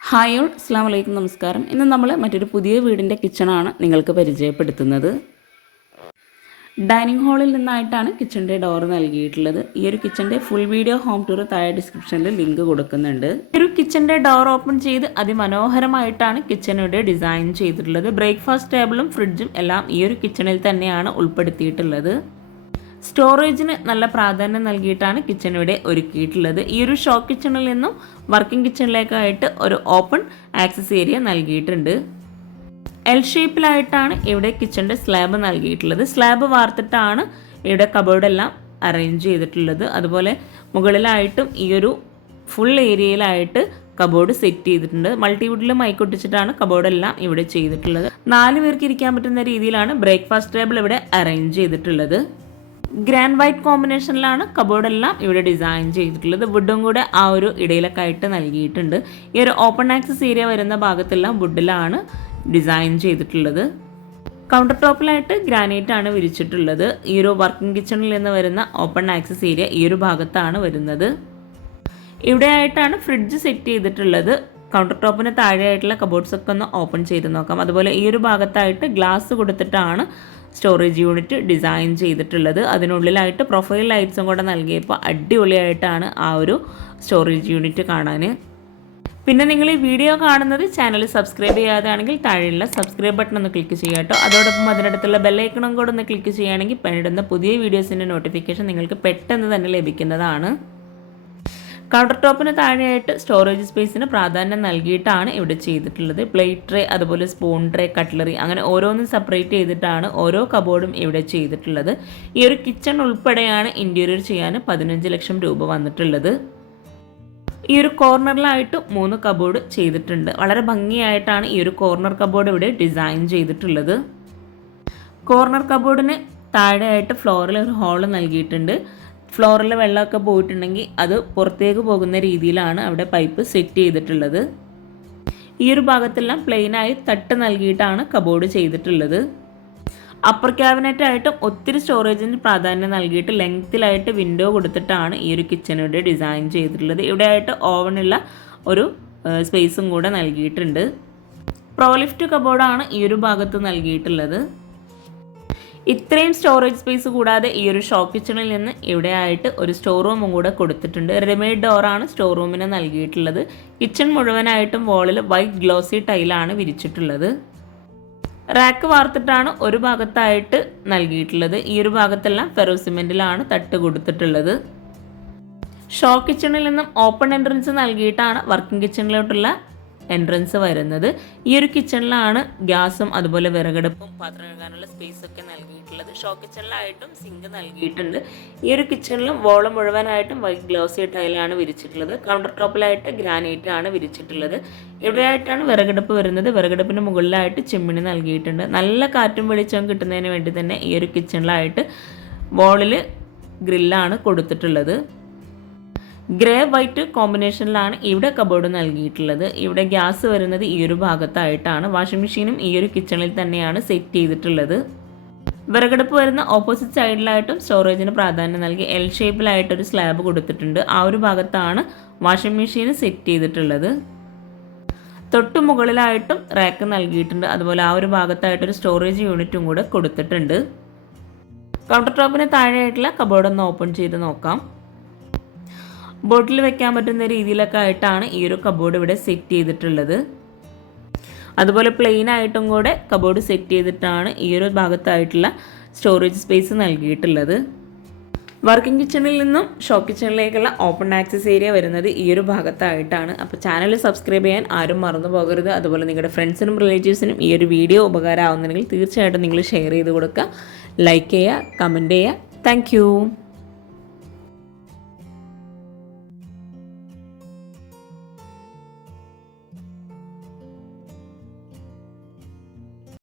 Hi all അസ്സാം വലൈക്കും നമസ്കാരം. ഇന്ന് നമ്മൾ മറ്റൊരു പുതിയ വീടിന്റെ കിച്ചണാണ് നിങ്ങൾക്ക് പരിചയപ്പെടുത്തുന്നത്. ഡൈനിങ് ഹാളിൽ നിന്നായിട്ടാണ് കിച്ചണിന്റെ ഡോർ നൽകിയിട്ടുള്ളത്. ഈ ഒരു കിച്ചണിന്റെ ഫുൾ വീഡിയോ ഹോം ടൂർ താഴെ ഡിസ്ക്രിപ്ഷനിൽ ലിങ്ക് കൊടുക്കുന്നുണ്ട്. ഒരു കിച്ചണിന്റെ ഡോർ ഓപ്പൺ ചെയ്ത് അതിമനോഹരമായിട്ടാണ് കിച്ചൺ ഡിസൈൻ ചെയ്തിട്ടുള്ളത്. ബ്രേക്ക്ഫാസ്റ്റ് ടേബിളും ഫ്രിഡ്ജും എല്ലാം ഈ ഒരു കിച്ചണിൽ തന്നെയാണ് ഉൾപ്പെടുത്തിയിട്ടുള്ളത്. സ്റ്റോറേജിന് നല്ല പ്രാധാന്യം നൽകിയിട്ടാണ് കിച്ചൺ ഇവിടെ ഒരുക്കിയിട്ടുള്ളത്. ഈ ഒരു ഷോ കിച്ചണിൽ നിന്നും വർക്കിംഗ് കിച്ചണിലേക്കായിട്ട് ഒരു ഓപ്പൺ ആക്സസ് ഏരിയ നൽകിയിട്ടുണ്ട്. എൽ ഷേപ്പിലായിട്ടാണ് ഇവിടെ കിച്ചണിന്റെ സ്ലാബ് നൽകിയിട്ടുള്ളത്. സ്ലാബ് വാർത്തിട്ടാണ് ഇവിടെ കബോർഡെല്ലാം അറേഞ്ച് ചെയ്തിട്ടുള്ളത്. അതുപോലെ മുകളിലായിട്ടും ഈ ഒരു ഫുൾ ഏരിയയിലായിട്ട് കബോർഡ് സെറ്റ് ചെയ്തിട്ടുണ്ട്. മൾട്ടിവുഡിൽ മൈക്കൊട്ടിച്ചിട്ടാണ് കബോർഡെല്ലാം ഇവിടെ ചെയ്തിട്ടുള്ളത്. നാല് പേർക്ക് ഇരിക്കാൻ പറ്റുന്ന രീതിയിലാണ് ബ്രേക്ക്ഫാസ്റ്റ് ടേബിൾ ഇവിടെ അറേഞ്ച് ചെയ്തിട്ടുള്ളത്. ഗ്രാൻഡ് വൈറ്റ് കോമ്പിനേഷനിലാണ് കബോർഡെല്ലാം ഇവിടെ ഡിസൈൻ ചെയ്തിട്ടുള്ളത്. വുഡും കൂടെ ആ ഒരു ഇടയിലൊക്കെ ആയിട്ട് നൽകിയിട്ടുണ്ട്. ഈ ഒരു ഓപ്പൺ ആക്സസ് ഏരിയ വരുന്ന ഭാഗത്തെല്ലാം വുഡിലാണ് ഡിസൈൻ ചെയ്തിട്ടുള്ളത്. കൗണ്ടർ ടോപ്പിലായിട്ട് ഗ്രാനൈറ്റ് ആണ് വിരിച്ചിട്ടുള്ളത്. ഈ ഒരു വർക്കിംഗ് കിച്ചണിൽ നിന്ന് വരുന്ന ഓപ്പൺ ആക്സസ് ഏരിയ ഈ ഒരു ഭാഗത്താണ് വരുന്നത്. ഇവിടെ ആയിട്ടാണ് ഫ്രിഡ്ജ് സെറ്റ് ചെയ്തിട്ടുള്ളത്. കൗണ്ടർ ടോപ്പിന് താഴെയായിട്ടുള്ള കബോർഡ്സ് ഒക്കെ ഒന്ന് ഓപ്പൺ ചെയ്ത് നോക്കാം. അതുപോലെ ഈ ഒരു ഭാഗത്തായിട്ട് ഗ്ലാസ് കൊടുത്തിട്ടാണ് സ്റ്റോറേജ് യൂണിറ്റ് ഡിസൈൻ ചെയ്തിട്ടുള്ളത്. അതിനുള്ളിലായിട്ട് പ്രൊഫൈൽ ലൈറ്റ്സും കൂടെ നൽകിയപ്പോൾ അടിപൊളിയായിട്ടാണ് ആ ഒരു സ്റ്റോറേജ് യൂണിറ്റ് കാണാൻ. പിന്നെ നിങ്ങൾ ഈ വീഡിയോ കാണുന്നത് ചാനൽ സബ്സ്ക്രൈബ് ചെയ്യാതാണെങ്കിൽ താഴെയുള്ള സബ്സ്ക്രൈബ് ബട്ടൺ ഒന്ന് ക്ലിക്ക് ചെയ്യുക കേട്ടോ. അതോടൊപ്പം അതിനടുത്തുള്ള ബെല്ലൈക്കണം കൂടെ ഒന്ന് ക്ലിക്ക് ചെയ്യുകയാണെങ്കിൽ പിന്നിടുന്ന പുതിയ വീഡിയോസിന്റെ നോട്ടിഫിക്കേഷൻ നിങ്ങൾക്ക് പെട്ടെന്ന് തന്നെ ലഭിക്കുന്നതാണ്. കൗണ്ടർ ടോപ്പിന് താഴെയായിട്ട് സ്റ്റോറേജ് സ്പേസിന് പ്രാധാന്യം നൽകിയിട്ടാണ് ഇവിടെ ചെയ്തിട്ടുള്ളത്. പ്ലേറ്റ് ട്രേ അതുപോലെ സ്പൂൺ ട്രേ കട്ട്ലറി അങ്ങനെ ഓരോന്നും സെപ്പറേറ്റ് ചെയ്തിട്ടാണ് ഓരോ കബോർഡും ഇവിടെ ചെയ്തിട്ടുള്ളത്. ഈ ഒരു കിച്ചൺ ഉൾപ്പെടെയാണ് ഇന്റീരിയർ ചെയ്യാൻ പതിനഞ്ച് ലക്ഷം രൂപ വന്നിട്ടുള്ളത്. ഈ ഒരു കോർണറിലായിട്ട് മൂന്ന് കബോർഡ് ചെയ്തിട്ടുണ്ട്. വളരെ ഭംഗിയായിട്ടാണ് ഈ ഒരു കോർണർ കബോർഡ് ഇവിടെ ഡിസൈൻ ചെയ്തിട്ടുള്ളത്. കോർണർ കബോർഡിന് താഴെയായിട്ട് ഫ്ലോറിൽ ഒരു ഹോൾ നൽകിയിട്ടുണ്ട്. ഫ്ലോറിൽ വെള്ളമൊക്കെ പോയിട്ടുണ്ടെങ്കിൽ അത് പുറത്തേക്ക് പോകുന്ന രീതിയിലാണ് അവിടെ പൈപ്പ് സെറ്റ് ചെയ്തിട്ടുള്ളത്. ഈ ഒരു ഭാഗത്തെല്ലാം പ്ലെയിനായി തട്ട് നൽകിയിട്ടാണ് കബോർഡ് ചെയ്തിട്ടുള്ളത്. അപ്പർ ക്യാബിനറ്റ് ആയിട്ട് ഒത്തിരി സ്റ്റോറേജിന് പ്രാധാന്യം നൽകിയിട്ട് ലെങ്ത്തിലായിട്ട് വിൻഡോ കൊടുത്തിട്ടാണ് ഈ ഒരു കിച്ചണിവിടെ ഡിസൈൻ ചെയ്തിട്ടുള്ളത്. ഇവിടെ ആയിട്ട് ഓവനുള്ള ഒരു സ്പേസും കൂടെ നൽകിയിട്ടുണ്ട്. പ്രോലിഫ്റ്റ് കബോർഡാണ് ഈ ഒരു ഭാഗത്ത് നൽകിയിട്ടുള്ളത്. ഇത്രയും സ്റ്റോറേജ് സ്പേസ് കൂടാതെ ഈ ഒരു ഷോ കിച്ചണിൽ നിന്ന് ഇവിടെ ആയിട്ട് ഒരു സ്റ്റോർ റൂമും കൂടെ കൊടുത്തിട്ടുണ്ട്. റെഡിമെയ്ഡ് ഡോറാണ് സ്റ്റോർ റൂമിന് നൽകിയിട്ടുള്ളത്. കിച്ചൺ മുഴുവനായിട്ടും വോളിൽ വൈറ്റ് ഗ്ലോസി ടൈലാണ് വിരിച്ചിട്ടുള്ളത്. റാക്ക് വാർത്തിട്ടാണ് ഒരു ഭാഗത്തായിട്ട് നൽകിയിട്ടുള്ളത്. ഈ ഒരു ഭാഗത്തെല്ലാം ഫെറോസിമെന്റിലാണ് തട്ട് കൊടുത്തിട്ടുള്ളത്. ഷോ കിച്ചണിൽ നിന്നും ഓപ്പൺ എൻട്രൻസ് നൽകിയിട്ടാണ് വർക്കിംഗ് കിച്ചണിലോട്ടുള്ള എൻട്രൻസ് വരുന്നത്. ഈ ഒരു കിച്ചണിലാണ് ഗ്യാസും അതുപോലെ വിറകടുപ്പും പാത്രം കഴുകാനുള്ള സ്പേസ് ഒക്കെ നൽകിയിട്ടുള്ളത്. ഷോ കിച്ചണിലായിട്ടും സിങ്ക് നൽകിയിട്ടുണ്ട്. ഈ ഒരു കിച്ചണിലും വോളം മുഴുവനായിട്ടും വൈറ്റ് ഗ്ലോസി ടൈലാണ് വിരിച്ചിട്ടുള്ളത്. കൗണ്ടർ ടോപ്പിലായിട്ട് ഗ്രാനൈറ്റ് ആണ് വിരിച്ചിട്ടുള്ളത്. ഇവിടെയായിട്ടാണ് വിറകടുപ്പ് വരുന്നത്. വിറകടുപ്പിന് മുകളിലായിട്ട് ചിമ്മിണി നൽകിയിട്ടുണ്ട്. നല്ല കാറ്റും വെളിച്ചവും കിട്ടുന്നതിന് വേണ്ടി തന്നെ ഈ ഒരു കിച്ചണിലായിട്ട് വോളിൽ ഗ്രില്ലാണ് കൊടുത്തിട്ടുള്ളത്. ഗ്രേ വൈറ്റ് കോമ്പിനേഷനിലാണ് ഇവിടെ കബോർഡ് നൽകിയിട്ടുള്ളത്. ഇവിടെ ഗ്യാസ് വരുന്നത് ഈ ഒരു ഭാഗത്തായിട്ടാണ്. വാഷിംഗ് മെഷീനും ഈ ഒരു കിച്ചണിൽ തന്നെയാണ് സെറ്റ് ചെയ്തിട്ടുള്ളത്. വിറകടുപ്പ് വരുന്ന ഓപ്പോസിറ്റ് സൈഡിലായിട്ടും സ്റ്റോറേജിന് പ്രാധാന്യം നൽകി എൽ ഷേപ്പിലായിട്ടൊരു സ്ലാബ് കൊടുത്തിട്ടുണ്ട്. ആ ഒരു ഭാഗത്താണ് വാഷിംഗ് മെഷീൻ സെറ്റ് ചെയ്തിട്ടുള്ളത്. തൊട്ട് മുകളിലായിട്ടും റാക്ക് നൽകിയിട്ടുണ്ട്. അതുപോലെ ആ ഒരു ഭാഗത്തായിട്ടൊരു സ്റ്റോറേജ് യൂണിറ്റും കൂടെ കൊടുത്തിട്ടുണ്ട്. കൗണ്ടർ ടോപ്പിന് താഴെയായിട്ടുള്ള കബോർഡ് ഒന്ന് ഓപ്പൺ ചെയ്ത് നോക്കാം. ബോട്ടിൽ വെക്കാൻ പറ്റുന്ന രീതിയിലൊക്കെ ആയിട്ടാണ് ഈ ഒരു കബോർഡ് ഇവിടെ സെറ്റ് ചെയ്തിട്ടുള്ളത്. അതുപോലെ പ്ലെയിൻ ആയിട്ടും കൂടെ കബോർഡ് സെറ്റ് ചെയ്തിട്ടാണ് ഈ ഒരു ഭാഗത്തായിട്ടുള്ള സ്റ്റോറേജ് സ്പേസ് നൽകിയിട്ടുള്ളത്. വർക്കിംഗ് കിച്ചണിൽ നിന്നും ഷോ കിച്ചണിലേക്കുള്ള ഓപ്പൺ ആക്സസ് ഏരിയ വരുന്നത് ഈ ഒരു ഭാഗത്തായിട്ടാണ്. അപ്പോൾ ചാനൽ സബ്സ്ക്രൈബ് ചെയ്യാൻ ആരും മറന്നു പോകരുത്. അതുപോലെ നിങ്ങളുടെ ഫ്രണ്ട്സിനും റിലേറ്റീവ്സിനും ഈ ഒരു വീഡിയോ ഉപകാരമാവുന്നുണ്ടെങ്കിൽ തീർച്ചയായിട്ടും നിങ്ങൾ ഷെയർ ചെയ്ത് കൊടുക്കുക. ലൈക്ക് ചെയ്യുക കമന്റ് ചെയ്യുക. താങ്ക്